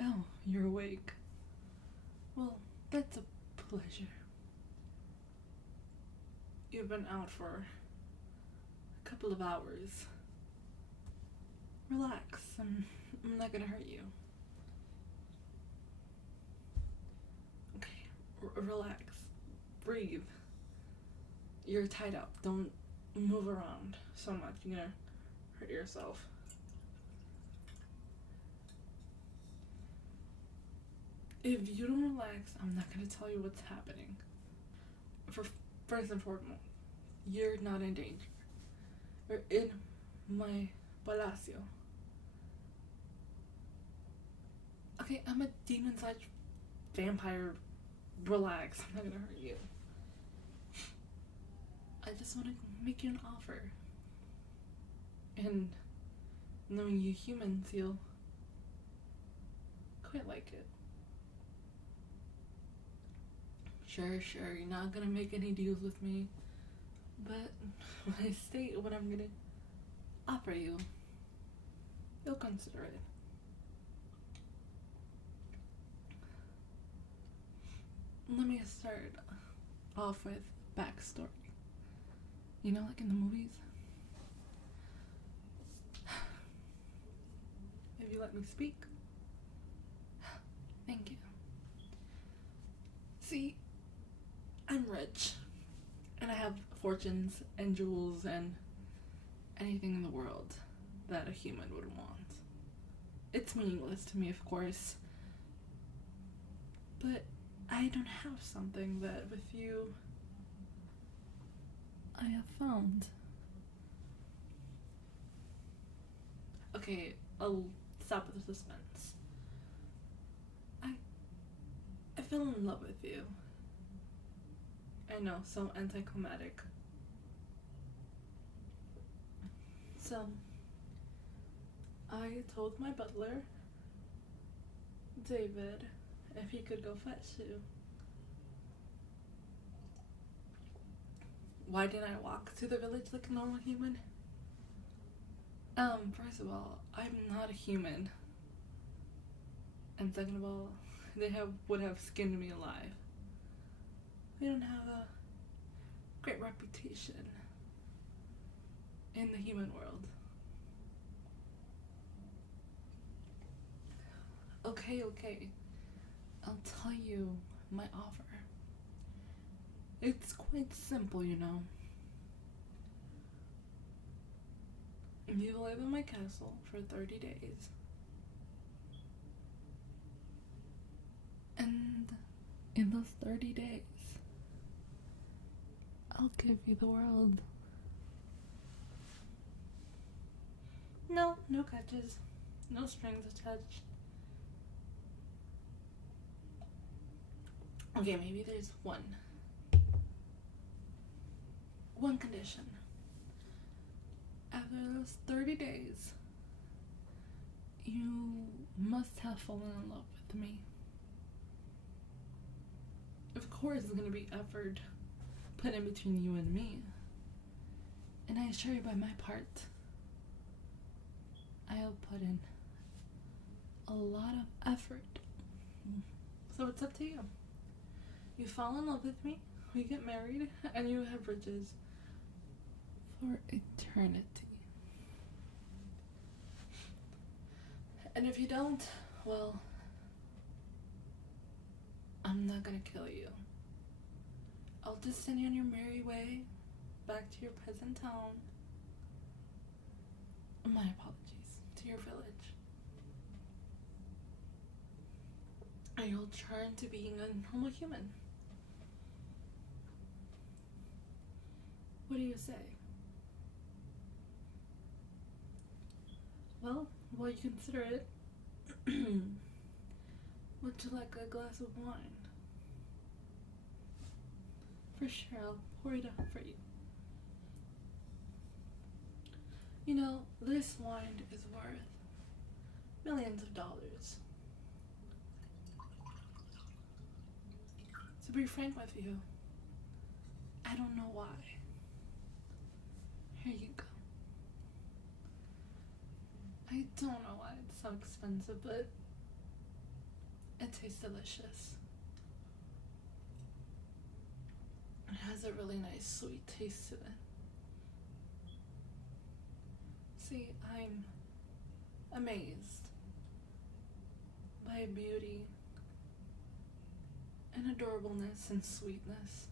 Oh, you're awake. Well, that's a pleasure. You've been out for a couple of hours. Relax. I'm not gonna hurt you. Okay, relax. Breathe. You're tied up. Don't move around so much. You're gonna hurt yourself. If you don't relax, I'm not gonna tell you what's happening. For first and foremost, you're not in danger. You're in my palacio. Okay, I'm a demon-sized vampire. Relax. I'm not gonna hurt you. I just want to make you an offer. And knowing you humans, you'll quite like it. Sure, you're not gonna make any deals with me, but when I state what I'm gonna offer you, you'll consider it. Let me start off with backstory. You know, like in the movies? If you let me speak. Thank you. See, I'm rich, and I have fortunes and jewels and anything in the world that a human would want. It's meaningless to me, of course, but I don't have something that with you I have found. Okay, I'll stop with the suspense. I fell in love with you. I know, so anticlimactic. So, I told my butler, David, if he could go fetch you. Why didn't I walk to the village like a normal human? First of all, I'm not a human. And second of all, they would have skinned me alive. We don't have a great reputation in the human world. Okay. I'll tell you my offer. It's quite simple, you know. You live in my castle for 30 days. And in those 30 days, I'll give you the world. No catches. No strings attached. Okay, maybe there's one condition. After those 30 days, you must have fallen in love with me. Of course, there's gonna be effort put in between you and me. And I assure you, by my part, I'll put in a lot of effort. So it's up to you. You fall in love with me, we get married, and you have riches for eternity. And if you don't, well, I'm not gonna kill you. I'll just send you on your merry way back to your peasant town. My apologies, to your village. And you'll turn to being a normal human. What do you say? Well, while you consider it, would you like a glass of wine? For sure, I'll pour it out for you. You know, this wine is worth millions of dollars. To be frank with you, I don't know why. Here you go. I don't know why it's so expensive, but It tastes delicious. It has a really nice sweet taste to it. See, I'm amazed by beauty and adorableness and sweetness.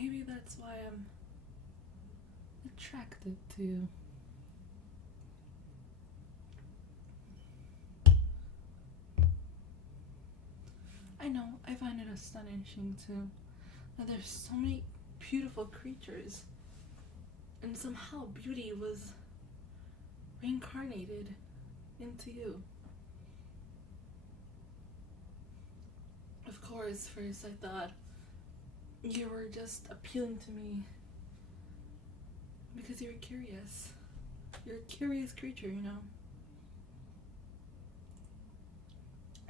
Maybe that's why I'm attracted to you. I know, I find it astonishing too that there's so many beautiful creatures, and somehow beauty was reincarnated into you. Of course, first I thought you were just appealing to me because you're curious. You're a curious creature, you know.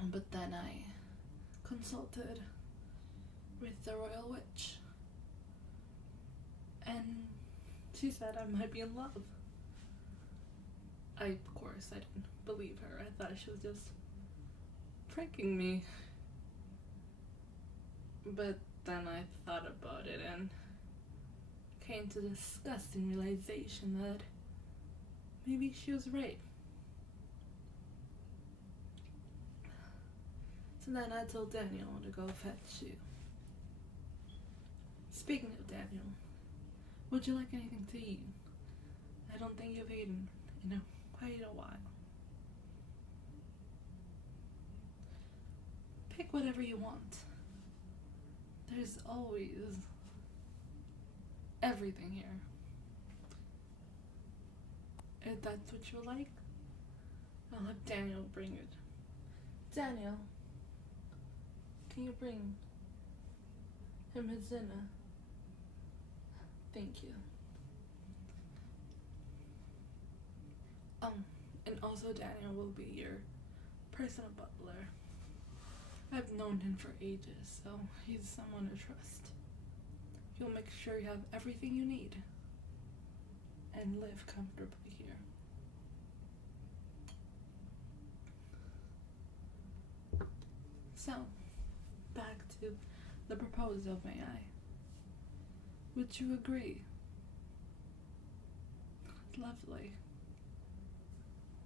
But then I consulted with the royal witch, and she said I might be in love. Of course, I didn't believe her. I thought she was just pranking me. But then I thought about it and came to the disgusting realization that maybe she was right. So then I told Daniel to go fetch you. Speaking of Daniel, would you like anything to eat? I don't think you've eaten in quite a while. Pick whatever you want. There's always everything here. If that's what you like, I'll have Daniel bring it. Daniel, can you bring him his dinner? Thank you. And also Daniel will be your personal butler. I've known him for ages, so he's someone to trust. He'll make sure you have everything you need and live comfortably here. So, back to the proposal, may I? Would you agree? Lovely.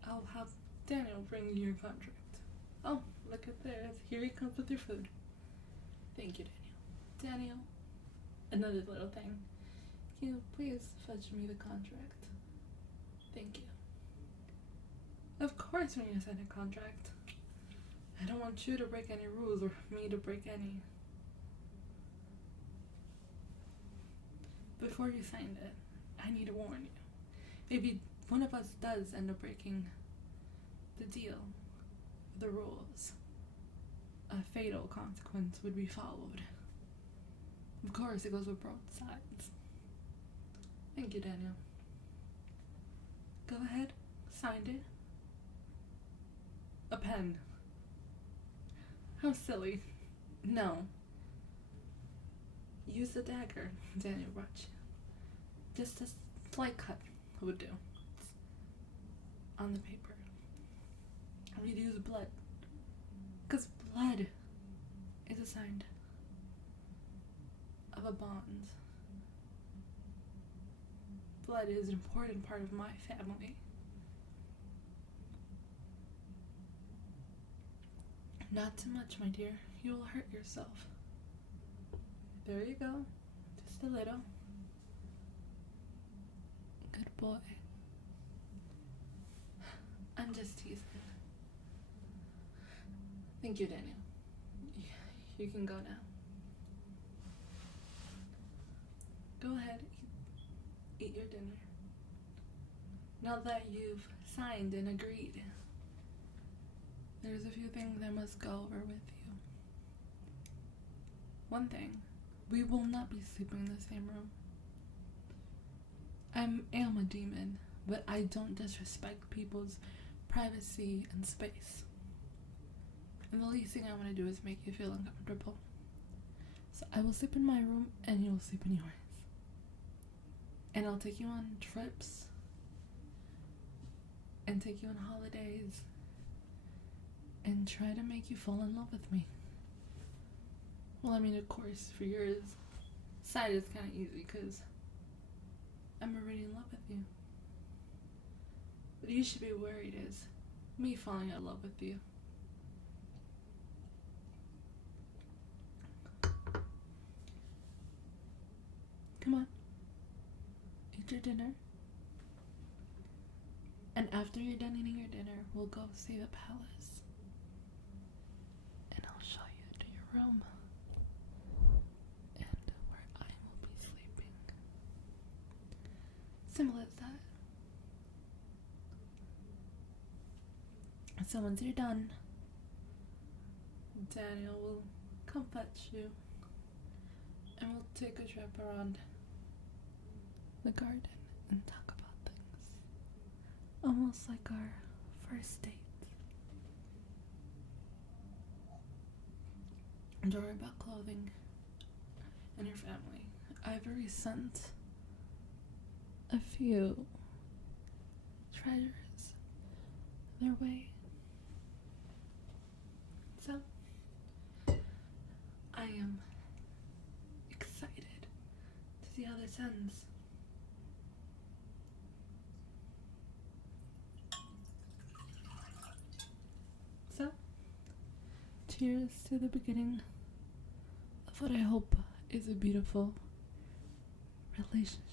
I'll have Daniel bring you your contract. Oh, look at there. Here he comes with your food. Thank you, Daniel. Daniel, another little thing. Can you please fetch me the contract? Thank you. Of course, when you sign a contract. I don't want you to break any rules or me to break any. Before you sign it, I need to warn you. Maybe one of us does end up breaking the deal, the rules. A fatal consequence would be followed. Of course, it goes with both sides. Thank you, Daniel. Go ahead, sign it. A pen. How silly. No. Use the dagger Daniel brought you. Just a slight cut would do. On the paper. We'd use blood. Because blood is a sign of a bond. Blood is an important part of my family. Not too much, my dear. You will hurt yourself. There you go. Just a little. Good boy. I'm just teasing. Thank you, Daniel. You can go now. Go ahead, eat your dinner. Now that you've signed and agreed, there's a few things I must go over with you. One thing, we will not be sleeping in the same room. I am a demon, but I don't disrespect people's privacy and space. And the least thing I want to do is make you feel uncomfortable. So I will sleep in my room and you'll sleep in yours. And I'll take you on trips and take you on holidays and try to make you fall in love with me. Well, I mean, of course, for yours side is kind of easy because I'm already in love with you. What you should be worried is me falling in love with you. Come on, eat your dinner. And after you're done eating your dinner, we'll go see the palace. And I'll show you to your room. And where I will be sleeping. Simple as that. So once you're done, Daniel will come fetch you. And we'll take a trip around the garden and talk about things. Almost like our first date. And don't worry about clothing and your family. I've already sent a few treasures their way. So, I am excited to see how this ends. So, cheers to the beginning of what I hope is a beautiful relationship.